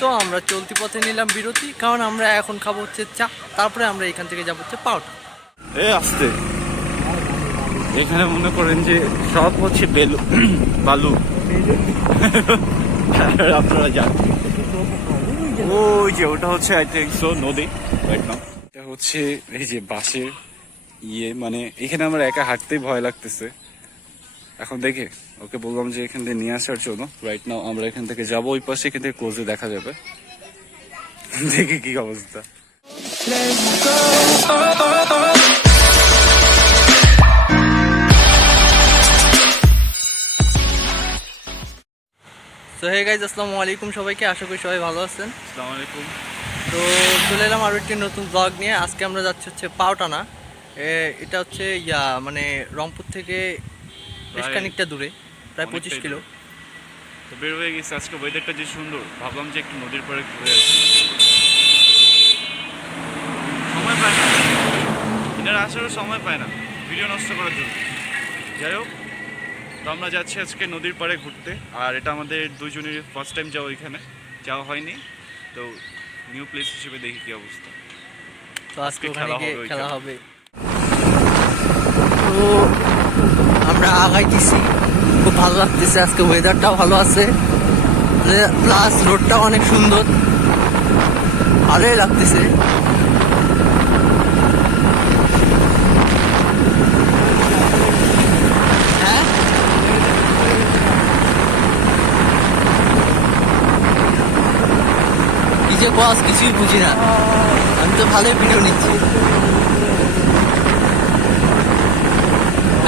তো আমরা চলতি পথে নিলাম বিরতি, কারণ আমরা এখন খাবো হচ্ছে চা, তারপরে আমরা এখান থেকে যাবো হচ্ছে পাউটা। আসতে এখানে মনে করেন যে সব হচ্ছে বালু আপনারা যান ওই যে ওটা হচ্ছে আই থিঙ্ক সো নদী। এটা হচ্ছে এই যে বাসের মানে এখানে আমার একা হাঁটতেই ভয় লাগতেছে। এখন দেখে ওকে বললাম যে এখান থেকে নিয়ে আসার জন্য। রাইট নাও আমরা এখান থেকে যাবো ওই পাশে, এখান থেকে ক্লোজে দেখা যাবে। দেখি কি অবস্থা। সো হে গাইজ, আসসালামু আলাইকুম সবাইকে, আশা করি সবাই ভালো আছেন। আসসালামু আলাইকুম। তো চলে এলাম আরও একটি নতুন ব্লগ নিয়ে। আজকে আমরা যাচ্ছি হচ্ছে পাউটানা। এটা হচ্ছে মানে রংপুর থেকে বেশ খানিকটা দূরে, প্রায় 25 কিলো। তো বের হয়ে গেছে। আজকে ওয়েদারটা যে সুন্দর, ভাবলাম যে একটু নদীর পাড়ে ঘুরে আসি। সময় পায় না, এনারা আসারও সময় পায় না ভিডিও নষ্ট করার জন্য। যাই হোক, তো আমরা যাচ্ছি আজকে নদীর পাড়ে ঘুরতে। আর এটা আমাদের দুজনের ফার্স্ট টাইম যাওয়া, এখানে যাওয়া হয়নি। তো নিউ প্লেস হিসেবে দেখি কি অবস্থা। তো আজকে ওখানে গিয়ে খেলা হবে। তো আমরা আগাইতেছি, খুব ভালো লাগতেছে। আজকে ওয়েদারটাও ভালো আছে, প্লাস রোডটাও অনেক সুন্দর, ভালোই লাগতেছে। হ্যাঁ, কি যে বস, কিছুই বুঝি না। আমি তো ভালোই ভিডিও নিচ্ছি।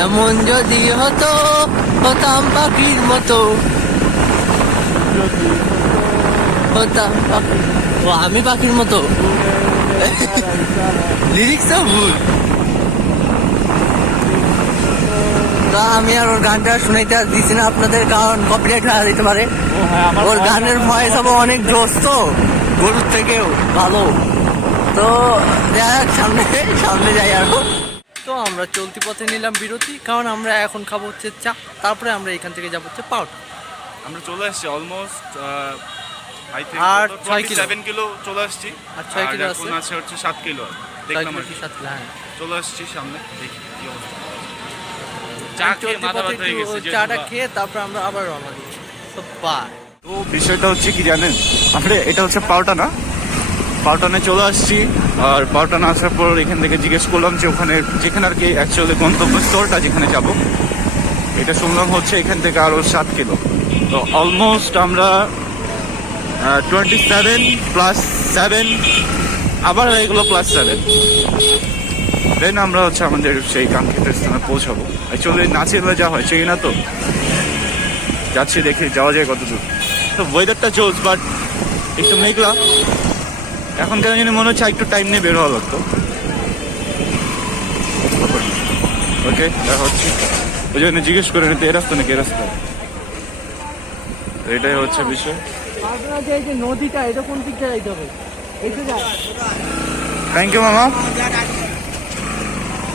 এমন যদি হতো, হতাম পাখির মতো, হতাম পাখি। ও আমি পাখির মতো, লিরিক্সটা ভুল। তা আমি আর ওর গানটা শুনাইতে দিচ্ছি না আপনাদের, কারণ কপিরাইট হয়ে দিতে পারে। ওর গানের ভয়েস হবে অনেক জোস, তো গরুর থেকেও ভালো। তো সামনে সামনে যাই আরো। তো আমরা চলতি পথে নিলাম বিরতি, কারণ আমরা এখন খাবো হচ্ছে চা, তারপরে আমরা এখান থেকে যাবো হচ্ছে পাউটা। আমরা চলে আসছি অলমোস্ট আই থিংক আর 7 কিলো চলে আসছি। আর 6 কিলো এখন আছে হচ্ছে 7 কিলো। দেখলাম আর কি। চলে আসছি সামনে, দেখি কি অবস্থা। চা খেয়ে মাথা ব্যথা হয়ে গেছে। চাটা খেয়ে তারপর আমরা আবার রওনা দিই। তো বাই। তো বিষয়টা হচ্ছে কি জানেন, আমরা এটা হচ্ছে পাউটানা, পাউটানে চলে আসছি। আর পাউটানা আসার পর এখান থেকে জিজ্ঞেস করলাম যে ওখানে যেখানে আর কি অ্যাকচুয়ালি গন্তব্যস্থলটা যেখানে যাব, এটা শুনলাম হচ্ছে এখান থেকে আরও 7 কিলো। তো অলমোস্ট আমরা 27 প্লাস 7 আবার এগুলো প্লাস 7, দেন আমরা হচ্ছে আমাদের সেই কাঙ্ক্ষিত স্থানে পৌঁছাবো। অ্যাকচুয়ালি নাচের যা হয় সেই না, তো যাচ্ছি দেখি যাওয়া যায় কত দূর। তো ওয়েদারটা চলছ, বাট একটু মেঘলা। এখন কেন জানি মনে হচ্ছে একটু টাইম নিয়ে বের হওয়া লাগতো। ওকে, দেখা হচ্ছে। ওই জন্য জিজ্ঞেস করে নিতে এ রাস্তা নাকি এ রাস্তা, এটাই হচ্ছে বিষয়। নদীটা এটা কোন দিকটা যাইতে হবে? থ্যাংক ইউ মামা।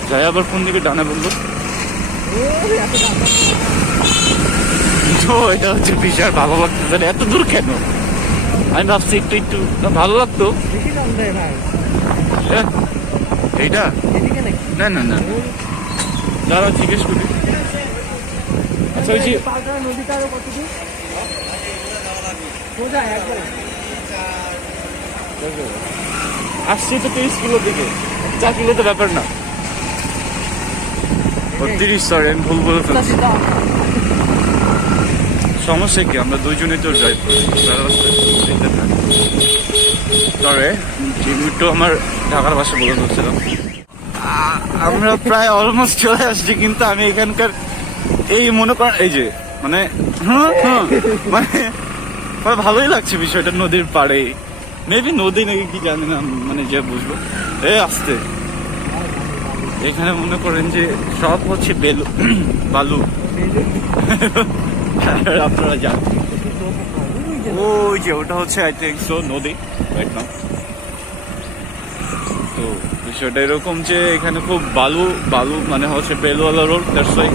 যাই আবার কোন দিকে ডানে বলবো। তো এটা হচ্ছে বিশাল ভালো লাগতেছে। এত দূর কেন? আমি ভাবছি একটু একটু ভালো লাগতো। এইটা না না না, দাঁড়া জিজ্ঞেস করি। আচ্ছা, ওই যে আসছি তো 23 কিলো দিকে, 4 কিলো তো ব্যাপার না। 30, সরি আমি ভুল বলে ফেলছি। সমস্যা কি, আমরা দুইজনেই তো ড্রাইভ করি। তবে একটু আমার ঢাকার ভাষা বলে ধরছিলাম। আমরা প্রায় অলমোস্ট চলে আসছি, কিন্তু আমি এখানকার এই মনে করেন এই যে মানে মানে ভালোই লাগছে বিষয়টা। নদীর পাড়ে, মেবি নদী নাকি কি জানি না, মানে যে বুঝবো। আসতে এখানে মনে করেন যে সব হচ্ছে বালু আপনারা যান ওই যে ওটা হচ্ছে আই থিঙ্ক সো নদী। রাইট নাও তো বিষয়টা এরকম যে এখানে খুব বালু মানে হচ্ছে বেলওয়ালা রোড, দ্যাটস ওয়াই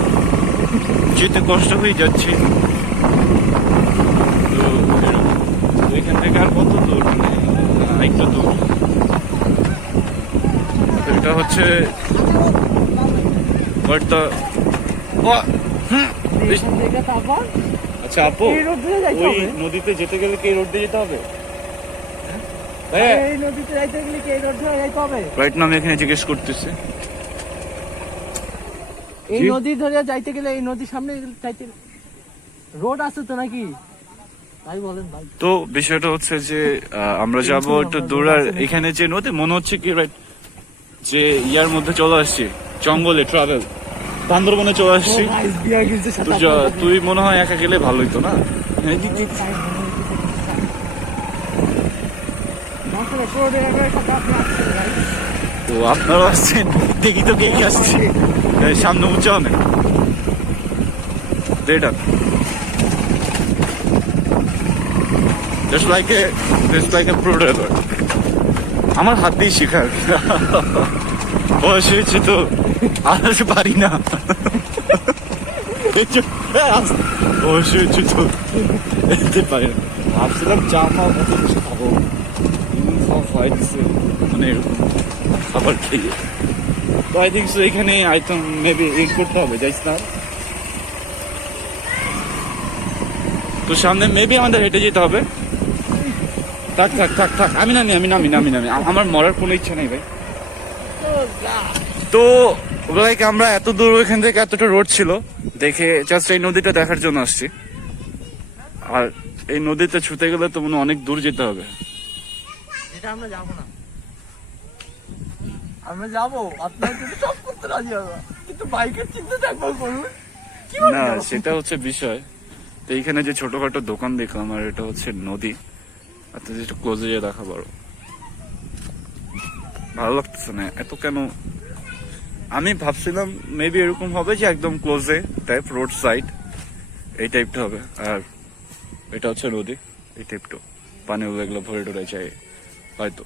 যেতে কষ্ট হয়ে যাচ্ছে। তো এখান থেকে আর কত অনেকটা দূর। এটা হচ্ছে আচ্ছা আপু, ওই নদীতে যেতে গেলে কি রোড দিয়ে যেতে হবে? এই নদীতে যাইতে গেলে কি এই রোড ধরে যাইতে হবে? রাইট না, আমি এখানে জিজ্ঞেস করতেছি। এই নদী ধরে যাইতে গেলে এই নদীর সামনে যাইতে রোড আছে তো নাকি ভাই? বলেন ভাই। তো বিষয়টা হচ্ছে যে আমরা যাব একটু দূর, আর এখানে যে নদী মনে হচ্ছে কি রাইট যে ইয়ার মধ্যে চলে আসছি, জঙ্গলে ট্রাভেল, বান্দরবনে চলে আসছি। তুই মনে হয় একা গেলে ভালো হইতো না? তো আপনারা আসছেন, দেখি তো কে কে আসছে। সামনে উঁচা অনেক, এটা just like a pro driver. আমার হাত দিয়ে শিখার বয়স হয়েছে তো আর পারি না, বয়স হয়েছে তো এতে পারি না। ভাবছিলাম চা খাওয়া কত কিছু খাবো, খাওয়া খাওয়াই দিচ্ছে মানে এরকম খাবার খেয়ে। তো আই থিঙ্ক সো এখানে আইটেম মেবি এড করতে হবে, যাইস না? তো সামনে মেবি আমাদের হেঁটে যেতে হবে। থাক থাক থাক থাক, আমি নামি। আমার মরার কোনো ইচ্ছা নেই ভাই। তো লাইক আমরা এত দূর ওইখান থেকে এতটা রোড ছিল দেখে জাস্ট এই নদীটা দেখার জন্য আসছি। আর এই নদীতে ছুটে গেলে তো মনে অনেক দূর যেতে হবে। এটা আমরা যাবো না, আমরা যাবো আপনার কিন্তু সব করতে রাজি হবে, কিন্তু বাইকের চিন্তা একবার করুন। না সেটা হচ্ছে বিষয়। তো এইখানে যে ছোটখাটো দোকান দেখলাম, আর এটা হচ্ছে নদী, আর তো যেটা ক্লোজে যেয়ে দেখা পারো, ভালো লাগতেছে না এত কেন। আমি ভাবছিলাম মেবি এরকম হবে যে একদম ক্লোজে টাইপ, রোড সাইড এই টাইপটা হবে। আর এটা হচ্ছে নদী, এই টাইপটা পানি এগুলো ভরে টরে যায় হয়তো।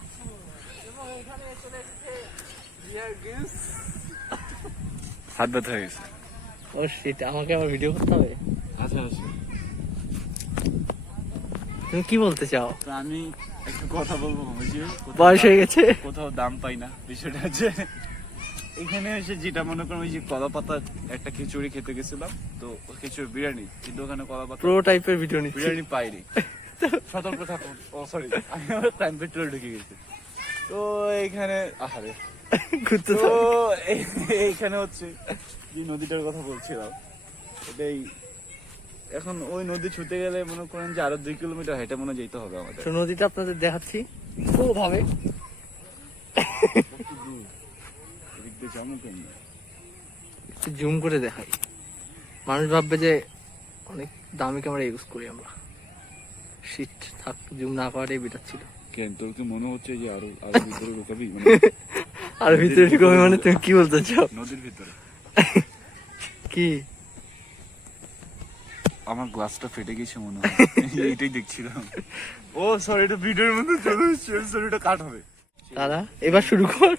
হাত ব্যথা হয়ে গেছে। ও শিট, আমাকে আবার ভিডিও করতে হবে? আচ্ছা আচ্ছা, তুমি কি বলতে চাও? আমি একটু কথা বলবো। বয়স হয়ে গেছে, কোথাও দাম পাই না। বিষয়টা হচ্ছে এখানে এসে যেটা মনে করো, ওই যে কলা পাতা একটা খিচুড়ি খেতে গেছিলাম, তো খিচুড়ি বিরিয়ানি, কিন্তু ওখানে কলা পাতা প্রো টাইপের ভিডিও নিচ্ছি, বিরিয়ানি পাইনি। সতর্ক থাকুন। ও সরি, আমি আমার টাইম পেট্রোল ঢুকে গেছি। তো এইখানে আহারে ঘুরতে তো এইখানে হচ্ছে যে নদীটার কথা বলছিলাম, এটাই এখন ওই নদী ছুটে গেলে মনে করেন যে আরো 2 কিলোমিটার হেঁটে মনে যেতে হবে আমাদের। তো নদীটা আপনাদের দেখাচ্ছি পুরো ভাবে। জুম করে দেখাই, মানুষ ভাববে যে অনেক দামি ক্যামেরা ইউজ করি আমরা। শিট, থাক, জুম না করাটাই বেটার ছিল। কেন তোর কি মনে হচ্ছে যে আরো ভিতরে ঢুকাবি? আর ভিতরে ঢুকাবি মানে তুমি কি বলতে চাও? নদীর ভিতরে কি আমার গ্লাসটা ফেটে গেছে মনে হয়, এইটাই দেখছিলাম। ও সরি, এটা ভিডিওর মধ্যে চলে এসেছে, সরি এটা কাট হবে। দাদা এবার শুরু কর।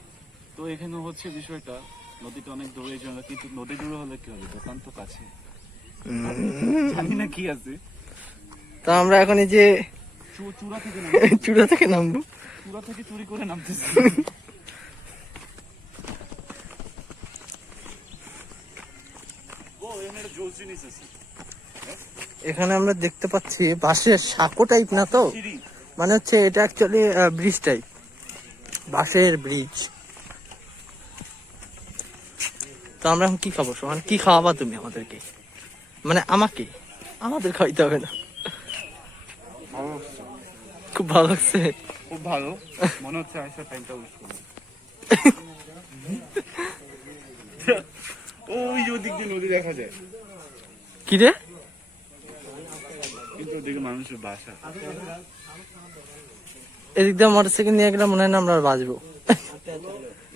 তো এখানে হচ্ছে বিষয়টা, নদীটা অনেক দূরে জন্য, কিন্তু নদী দূরে হলে কি হবে, দোকান তো কাছে, জানি না কি আছে। তো আমরা এখন এই যে চূড়া থেকে চূড়া থেকে নামবো, চূড়া থেকে চুরি করে নামতেছি। ও এখানে একটা জোস জিনিস আছে। এখানে আমরা দেখতে পাচ্ছি বাঁশের সাঁকো টাইপ, না তো মানে হচ্ছে এটা অ্যাকচুয়ালি ব্রিজ টাইপ, বাঁশের ব্রিজ। তো আমরা এখন কি খাবো? মানে কি খাওয়াবা তুমি আমাদেরকে? মানে আমাদের খাইতে হবে না? খুব ভালো লাগছে, খুব ভালো মনে হচ্ছে। আইসা টাইমটা উইশ করব। ওই ওদিক দিয়ে নদী দেখা যায়। কি রে? কিন্তু ওদিকে মানুষের বাসা। এদিক দিয়ে মোটরসাইকেল নিয়ে গেলে মনে হয় না আমরা আর বাঁচবো।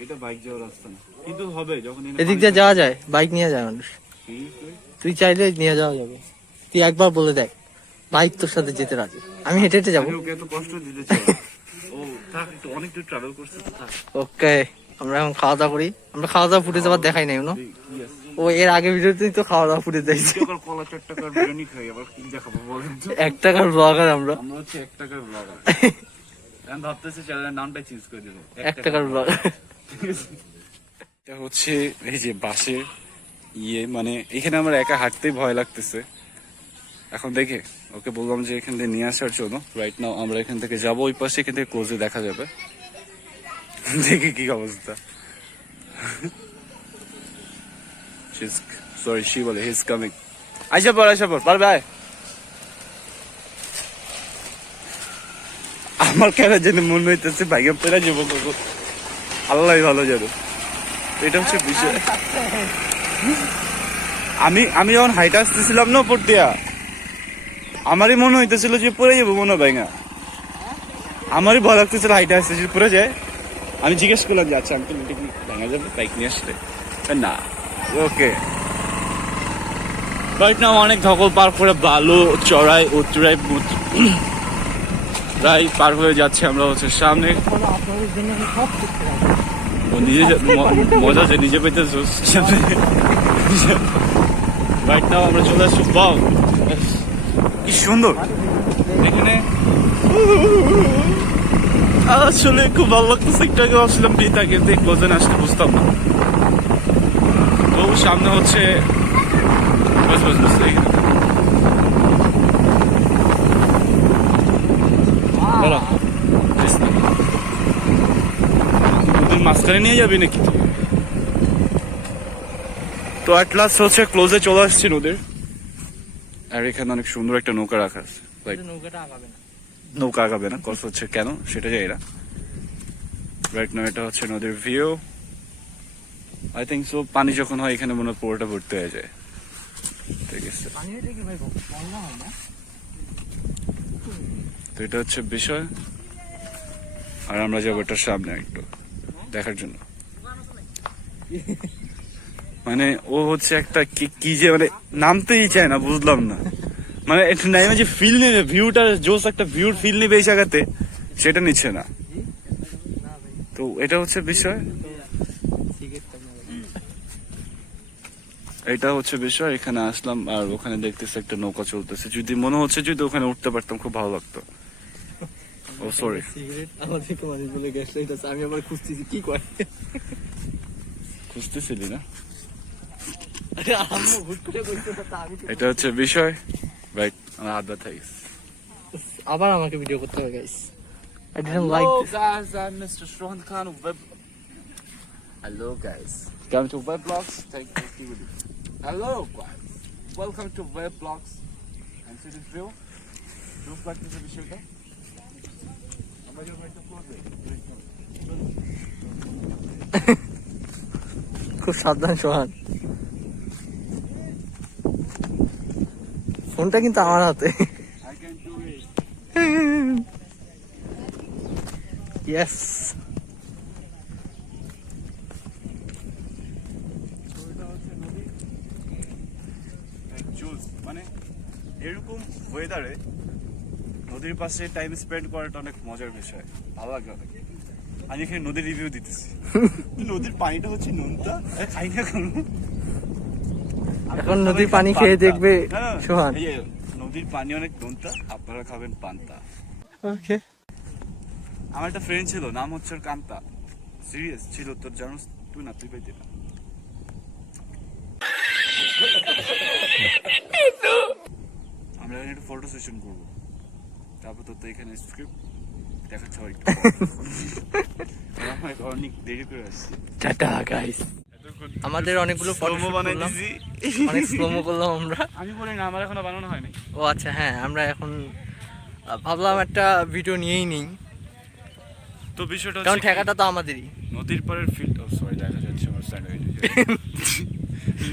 এটা বাইক যাওয়ার রাস্তা না, কিন্তু হবে যখন এদিক দিয়ে যাওয়া যায়, বাইক নিয়ে যায় মানুষ। তুই চাইলে নিয়ে যাওয়া যাবে, তুই একবার বলে দেখ, বাইক তোর সাথে যেতে রাজি। আমি হেঁটে হেঁটে যাবো। ওকে এত কষ্ট দিতে চাই। ও থাক, একটু অনেক দূর ট্রাভেল করছে তো থাক। ওকে, আমরা এখন খাওয়া দাওয়া করি। আমরা খাওয়া দাওয়া ফুটে যাবার দেখাই নাই না। ও এর আগে ভিডিওতেই তো খাওয়া দাওয়া ফুটে যাইছে। কলা 4 টাকার বিরিয়ানি খাই, আবার কি দেখাবো বলেন তো? 1 টাকার ব্লগার আমরা। আমরা হচ্ছে 1 টাকার ব্লগার। আমি ভাবতেছি চ্যানেলের নামটা চেঞ্জ করে দেবো 1 টাকার ব্লগ। এটা হচ্ছে এই যে বাসের মানে এখানে আমার একা হাঁটতেই ভয় লাগতেছে। এখন দেখে ওকে বললাম যে এখান থেকে নিয়ে আসার জন্য। রাইট নাও আমরা এখান থেকে যাবো ওই পাশে, এখান থেকে ক্লোজে দেখা যাবে, দেখি কি অবস্থা। সরি শি বলে হি ইজ কামিং। আইসা পর পারবে আয়। আমার কেন যেন মনে হইতেছে ভাইয়া পেরা যাবো, আল্লাহ ভালো জানো। এটা হচ্ছে বিষয়। আমি যখন হাইটে আসতেছিলাম না উপর দিয়া, আমারই মনে হইতেছিল যে পড়ে যাবো মনে হয় ভাইয়া, আমারই ভয় লাগতেছিল হাইটে আসতেছিল পড়ে যায়। আমি জিজ্ঞেস করলাম যে আচ্ছা আঙ্কেল এটা কি ভাঙা যাবে বাইক নিয়ে আসলে? না, ওকে। রাইট নাও অনেক ধকল পার করে বালু চড়াই উতরাই প্রায় পার হয়ে যাচ্ছে। আমরা হচ্ছে সামনে নিজে মজা যে নিজে পেতে রাইট নাও আমরা চলে আসছি। বাও কি সুন্দর এখানে, আসলে খুব ভালো লাগতেছে। একটু আগে আসলাম পিতা, কিন্তু ক্লোজেন আসলে বুঝতাম না। তো সামনে হচ্ছে মাঝখানে নিয়ে যাবি নাকি? তো অ্যাট লাস্ট হচ্ছে ক্লোজে চলে আসছি নদীর। আর এখানে অনেক সুন্দর একটা নৌকা রাখা আছে। নৌকা আগাবে না কস হচ্ছে কেন সেটা যাই না। রাইট নাও এটা হচ্ছে নদীর ভিউ। আই থিঙ্ক সো পানি যখন হয় এখানে মনে হয় পুরোটা ভর্তি হয়ে যায়। ঠিক আছে, তো এটা হচ্ছে বিষয়। আর আমরা যাবো এটার সামনে একটু দেখার জন্য। মানে ও হচ্ছে একটা কি যে মানে নামতেই চায় না, বুঝলাম না। মানে একটু নাইমে যে ফিল নেবে, ভিউটা জোস একটা ভিউর ফিল নেবে এই জায়গাতে, সেটা নিচ্ছে না। তো এটা হচ্ছে বিষয়, এটা হচ্ছে বিষয়। এখানে আসলাম আর ওখানে দেখতেছে একটা নৌকা চলতেছে। যদি মনে হচ্ছে যদি ওখানে উঠতে পারতাম খুব ভালো লাগতো। ও সরি, আমি আবার খুঁজতেছি কি করে, খুঁজতেছিলি না? এটা হচ্ছে বিষয়। রাইট, আমার হাত ব্যথা গেছে। আবার আমাকে ভিডিও করতে হবে guys. I didn't like this. Guys, I'm Mr. Shrohan Khan of Web. Hello guys, welcome to Web Blogs. Thank you. Hello guys, welcome to Web Blogs. And see this view? Looks like this is the shelter. খুব সাবধান সোহান, ফোনটা কিন্তু আমার হাতে। I can do it. Yes, মানে এরকম ওয়েদারে নদীর পাশে টাইম স্পেন্ড করাটা অনেক মজার বিষয়, ভালো লাগে অনেক। আমি এখানে নদীর রিভিউ দিতেছি। নদীর পানিটা হচ্ছে নোনতা, খাই না কোনো। এখন নদীর পানি খেয়ে দেখবে সোহান। এই যে নদীর পানি অনেক নোনতা, আপনারা খাবেন পান্তা। ওকে, আমার একটা ফ্রেন্ড ছিল, নাম হচ্ছে ওর কান্তা। সিরিয়াস ছিল, তোর জানোস তুই না, তুই পাইতে না। আমরা এখানে একটা ফটো সেশন করবো, তারপর তোর তো এখানে স্ক্রিপ্ট দেখাচ্ছে একটু। অনেক দেরি করে আসছি। টাটা গাইস, আমাদের অনেকগুলো ফটো বানাইছি, অনেক স্লোমো করলাম আমরা। আমি বলি না, আমার এখনো বানানো হয়নি। ও আচ্ছা, হ্যাঁ আমরা এখন ভাবলাম একটা ভিডিও নিয়েই নিই, তো বিষয়টা কারণ ঠেকাটা তো আমাদেরই। নদীর পাড়ের ফিল্ড, সরি দেখা যাচ্ছে আমার স্যান্ডউইচ।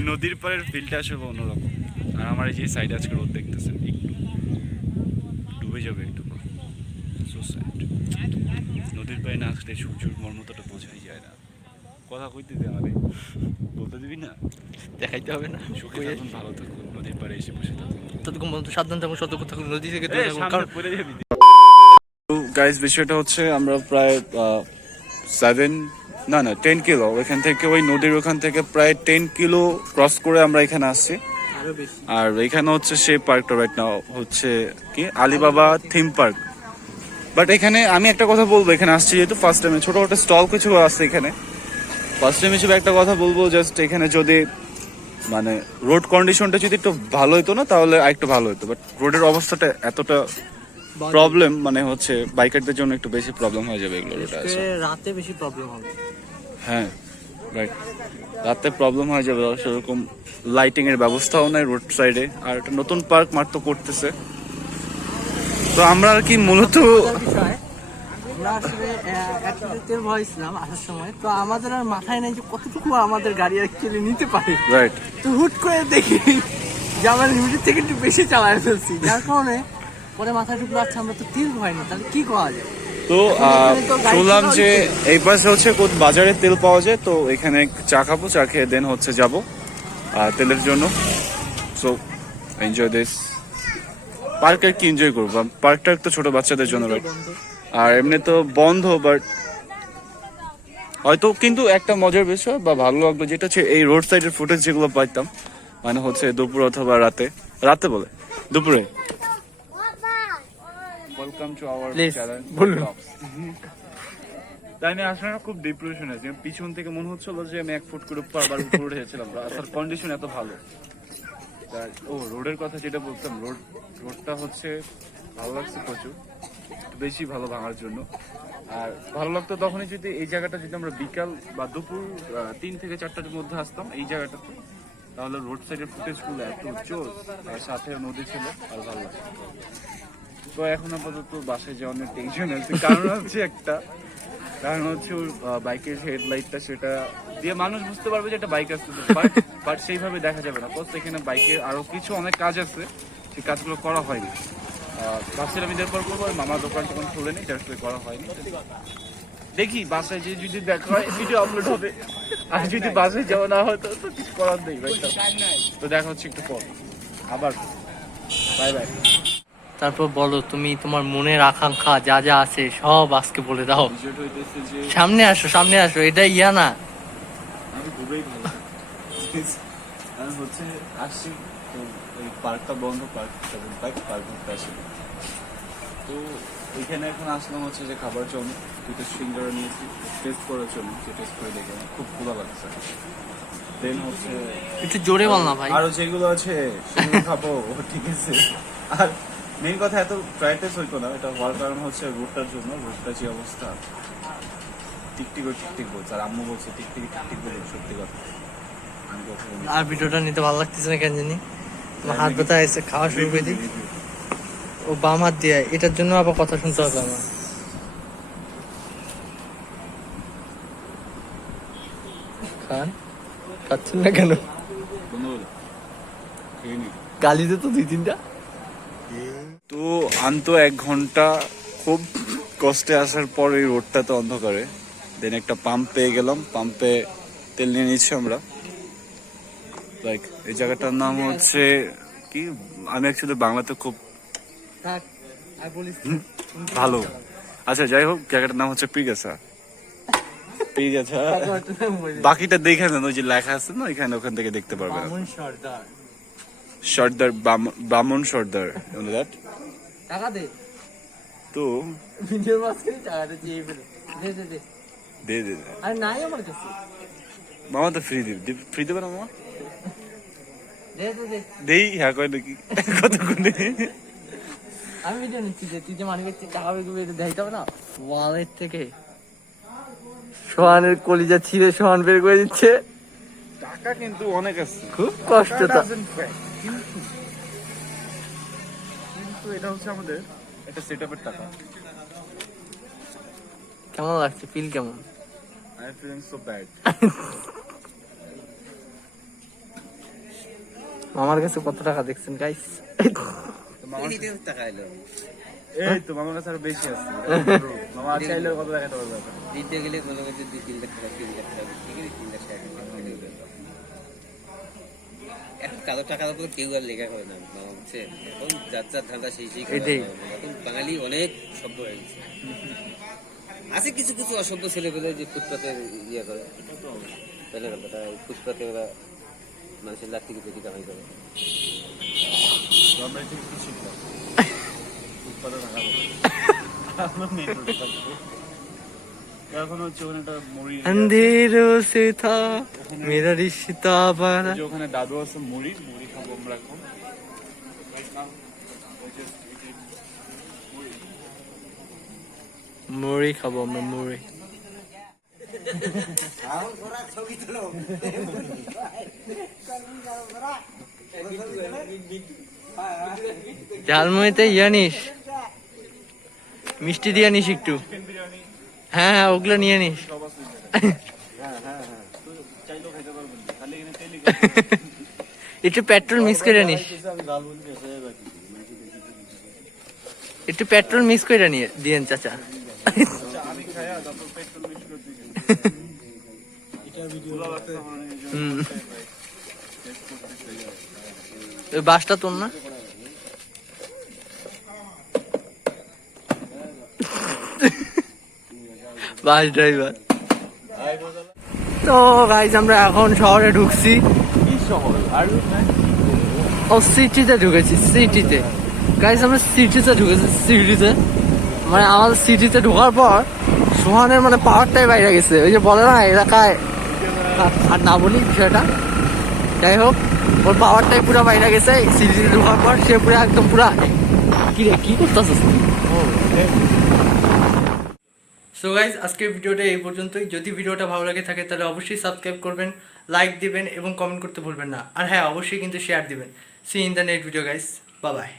নদীর পাড়ের ফিল্ডটা আসলে অন্যরকম। আর আমার এই যে সাইড আজকে রোদ দেখতেছেন, একটু ডুবে যাবে একটু। So sad. নদীর পাড়ে না আসলে সূর্যের মর্মতাটা বোঝাই যায় না। কথা কইতে দে আমারে, বলতে দিবি না? দেখাইতে হবে না। সুখে থাকুন, ভালো থাকুন, নদীর পাড়ে এসে বসে থাকুন। ততক্ষণ পর্যন্ত সাবধান থাকুন, সতর্ক থাকুন, নদী থেকে দূরে থাকুন, কারণ পড়ে যাবি। তো গাইস বিষয়টা হচ্ছে আমরা প্রায় 10 কিলো ওইখান থেকে, ওই নদীর ওখান থেকে প্রায় 10 কিলো ক্রস করে আমরা এখানে আসছি। আর এখানে হচ্ছে সেই পার্কটা রাইট নাও হচ্ছে কি আলিবাবা থিম পার্ক। বাট এখানে আমি একটা কথা বলবো, এখানে আসছি যেহেতু ফার্স্ট টাইম, ছোটখাটো স্টল কিছু আছে এখানে। ফার্স্ট টাইম হিসেবে একটা কথা বলবো, জাস্ট এখানে যদি মানে রোড কন্ডিশনটা যদি একটু ভালো হতো না তাহলে আরেকটু ভালো হতো, বাট রোডের অবস্থাটা এতটা প্রবলেম, মানে হচ্ছে বাইকারদের জন্য একটু বেশি প্রবলেম হয়ে যাবে এগুলো রোডে আছে। রাতে বেশি প্রবলেম হবে। হ্যাঁ রাইট, রাতে প্রবলেম হয়ে যাবে, সেরকম লাইটিং এর ব্যবস্থাও নাই রোড সাইডে। আর একটা নতুন পার্ক মাত্র করতেছে, তো আমরা আর কি মূলত আমরা আসলে একসাথে তেল ভরেছিলাম আসার সময়, তো আমাদের আর মাথায় নেই যে কতটুকু আমাদের গাড়ি অ্যাকচুয়ালি নিতে পারে। রাইট, তো হুট করে দেখি যে আমরা লিমিটের থেকে একটু বেশি চালায় ফেলছি, যার কারণে পরে মাথায় ঢুকলো আচ্ছা আমরা তো তেল ভরাইনি, তাহলে কি করা যায়। তো শুনলাম যে এই পাশে হচ্ছে বাজারে তেল পাওয়া যায়, তো এখানে চা খাবো, চা খেয়ে দেন হচ্ছে যাবো তেলের জন্য। সো এনজয় দিস পার্ক, আর কি এনজয় করবো, পার্কটা তো ছোট বাচ্চাদের জন্য, আর এমনি তো বন্ধ, বাট হয়তো কিন্তু একটা মজার বিষয় বা ভালো লাগলো যেটা হচ্ছে এই রোড সাইডের ফুটেজ যেগুলো পাইতাম, মানে হচ্ছে দুপুর অথবা রাতে বলে দুপুরে। Welcome to our channel. তাই না, আসলে খুব ডিপ্রেশন আছে, পিছন থেকে মনে হচ্ছিল যে আমি 1 ফুট করে বারবার উপরে উঠেছিলাম, রাস্তার কন্ডিশন এত ভালো। ও রোডের কথা যেটা বলতাম, রোডটা হচ্ছে ভালো লাগছে প্রচুর, বেশি ভালো ভাঙার জন্য। আর ভালো লাগতো তখনই যদি এই জায়গাটা যদি আমরা বিকাল বা দুপুর 3 থেকে 4টার মধ্যে আসতাম এই জায়গাটাতে, তাহলে রোড সাইডের ফুটেজ গুলো এত জোর, আর সাথে নদী ছিল, আর ভালো লাগতো। তো এখন আপাতত বাসায় যাওয়ার অনেক টেনশন আছে, কারণ হচ্ছে ওর বাইকের হেডলাইটটা, সেটা দিয়ে মানুষ বুঝতে পারবে যে একটা বাইক আসছে, বাট সেইভাবে দেখা যাবে না। প্লাস এখানে বাইকের আরো কিছু অনেক কাজ আছে, সেই কাজগুলো করা হয়নি। ভাবছিলাম ঈদের পর করবো, মামার দোকান টোকান খুলেনি, যার ফলে করা হয়নি। দেখি বাসায় যে যদি দেখা হয় ভিডিও আপলোড হবে, আর যদি বাসায় যাওয়া না হয় তো কিছু করার নেই ভাই। তো দেখা হচ্ছে একটু পর, আবার বাই বাই। তারপর বলো, তুমি তোমার মনের আকাঙ্ক্ষা যা যা আছে সব আজকে বলে দাও। সামনে আসো, এটা ইয়া না। আমি খুবই ভালো, আমি হচ্ছে আসছি, তো ওই পার্কটা বন্ধ, পার্ক করতে আসি। তো এখানে এখন আসলাম হচ্ছে যে খাবার জন্য, দুটো সিঙ্গারা নিয়েছি, টেস্ট করার জন্য, যে টেস্ট করে দেখে খুব ভালো লাগছে। দেন হচ্ছে একটু জোরে বল না ভাই। আরো যেগুলো আছে সেগুলো খাবো, ঠিক আছে। আর মেইন কথা, এত প্র্যাকটিস হইতো না, এটা হওয়ার কারণ হচ্ছে রোডটার জন্য। রোডটার যে অবস্থা, টিকটিক বলছে, আর আম্মু বলছে টিকটিক বলে, সত্যি কথা। আর ভিডিওটা নিতে ভালো লাগতেছে না কেন জানি, হাত ব্যথা এসে খাওয়া শুরু করে দিই। ও বাম হাত দিয়ে, এটার জন্য আবার কথা শুনতে হবে আমার। খাচ্ছেন না কেন? গালি দে তো 2-3টা। তো আনতো 1 ঘন্টা খুব কষ্টে আসার পর এই রোডটা তো অন্ধকারে, দেন একটা পাম্প পেয়ে গেলাম, পাম্পে তেল নিয়ে নিচ্ছি আমরা। লাইক এই জায়গাটার নাম হচ্ছে কি, আমি অ্যাকচুয়ালি বাংলাতে খুব ভালো, আচ্ছা যাই হোক, জায়গাটার নাম হচ্ছে পিগাসা। বাকিটা দেখে নেন, ওই যে লেখা আছে না এখানে, ওখান থেকে দেখতে পারবেন। সর্দার, বামন সর্দার, টাকা দে। তো ভিডিওর মাঝখানে টাকাটা দিয়ে ফেলে দে। দে আর নাই আমার কাছে। মামা তো ফ্রি দেবে না মামা? দে দেই, হ্যাঁ কয় নাকি কতক্ষণে। আমি ভিডিও নিচ্ছি যে তুই যে মানিকের টাকা বের করে দেখাইতে হবে না, ওয়ালেট থেকে সোহানের কলিজা ছিঁড়ে সোহান বের করে দিচ্ছে। টাকা কিন্তু অনেক আছে, খুব কষ্ট। কিন্তু এটা হচ্ছে আমাদের একটা সেটআপের টাকা। কেমন লাগছে, ফিল কেমন? I am feeling so bad. আমার কাছে কত টাকা দেখছেন গাইস? টাকা এলো, এই তো মামার কাছে আরো বেশি আছে। মামা চাইলে কত টাকা দেওয়া যাবে? দিতে গেলে কোনো কিছু 2-3 লাখ টাকা, 3 লাখ টাকা, 3 লাখ টাকা এখন কালো টাকার উপর কেউ আর লেখা করে না, হচ্ছে এখন যাত্রার ধান্দা সেই এখন বাঙালি অনেক সভ্য হয়ে গেছে। আছে কিছু অসভ্য ছেলে পেলে যে ফুটপাতে ইয়ে করে, ফুটপাতে ওরা মানুষের লাখ থেকে বেশি কামাই করে। আমরা কি শিখলাম? ফুটপাতে টাকা এখন হচ্ছে ওখানে একটা মুড়ি अंधेरों से था मेरा रिश्ता बड़ा যে ওখানে দাদু আছে মুড়ি খাবো আমরা এখন মুড়ি খাবো আমরা মুড়ি ঝালমুড়িতে ইয়ে নিস মিষ্টি দিয়ে নিস একটু হ্যাঁ হ্যাঁ ওগুলো নিয়ে নিস একটু পেট্রোল মিক্স করে নিস একটু পেট্রোল মিক্স করে নিয়ে দিয়েন চাচা ওই বাসটা তোর না বাস ড্রাইভার তো গাইজ আমরা এখন শহরে ঢুকছি ও সিটিতে ঢুকেছি সিটিতে গাইজ আমরা সিটিতে ঢুকেছি সিটিতে মানে আমাদের সিটিতে ঢোকার পর সোহানের মানে পাওয়ারটাই বাইরে গেছে ওই যে বলে না এলাকায় আর না বলি বিষয়টা যাই হোক ওর পাওয়ারটাই পুরো বাইরে গেছে সিটিতে ঢোকার পর সে পুরো একদম পুরা কি রে কি করতেছিস সো গাইজ আজকের ভিডিওটা এই পর্যন্তই যদি ভিডিওটা ভালো লাগে থাকে তাহলে অবশ্যই সাবস্ক্রাইব করবেন লাইক দিবেন এবং কমেন্ট করতে ভুলবেন না আর হ্যাঁ অবশ্যই কিন্তু শেয়ার দিবেন see in the next video guys bye by